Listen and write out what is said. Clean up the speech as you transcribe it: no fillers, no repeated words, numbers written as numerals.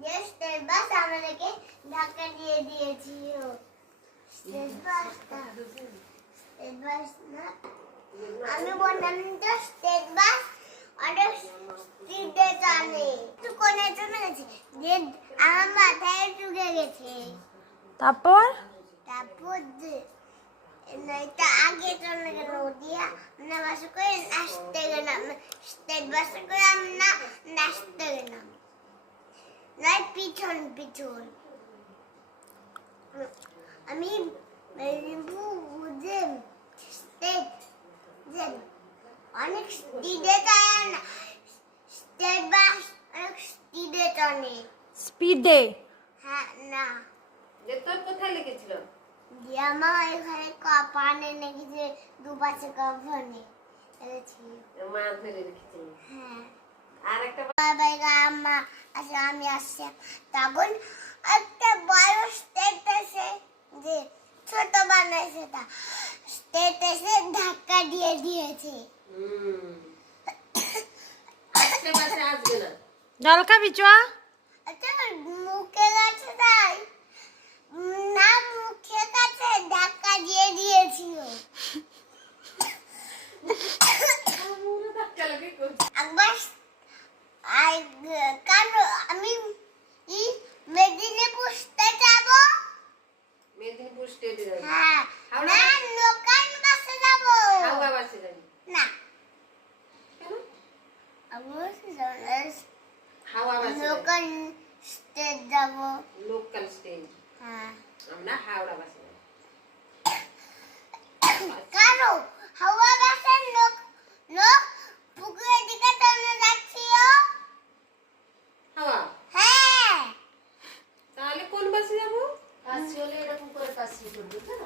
ये state bus আমাদেরকে ধাক্কা দিয়ে দিয়েছিল স্টেট বাস না আমি বললাম তো স্টেট বাস অর্ডার স্পিডে জানে তো কোনে চলে গেছে যে আমার মাথায় ঢুকে গেছে তারপর নয়তো আগে চলে গেল দিয়া না বাস করে আসতে গেলাম স্টেট বাস করে আমরা নাচতে গেলাম নাই পিছন আমি বুঝে স্টেট যে অনেক স্পিডে যায় না স্টেট বাস অনেক স্পিডে চলে স্পিডে হ্যাঁ না যে তোর কোথায় লিখেছিল আমার এখানে কপানে নাকি যে দুপাশে কপানে মা ধরে রেখেছিল হ্যাঁ আর একটা বাবাই আম্মা আসে আমি আসছে তখন একটা বড় স্টেট আছে যে ছোট বানাইছে তা স্টেট এসে ধাক্কা দিয়ে দিয়েছে আজকে বাসে আসবে না জল খাবি চা আচ্ছা মুখে কাছে তাই না মুখে কাছে ধাক্কা দিয়ে দিয়েছিল একবার আমি মেদিনীপুর স্টেট যাব মেদিনীপুর স্টেটে যাবে হ্যাঁ না লোকাল বাসে যাব হাওড়া বাসে যাবে না কেন আমি হাওড়া বাসে লোকাল স্টেট যাব লোকাল স্টেট হ্যাঁ আমরা হাওড়া বাসে যাবো কেন হাওড়া বাসের লোক পুকুরের দিকে চলে যাচ্ছিল হাওড়া হ্যাঁ তাহলে কোন বাসে যাবো কাশি হলে এরকম করে কাশি করবে কেন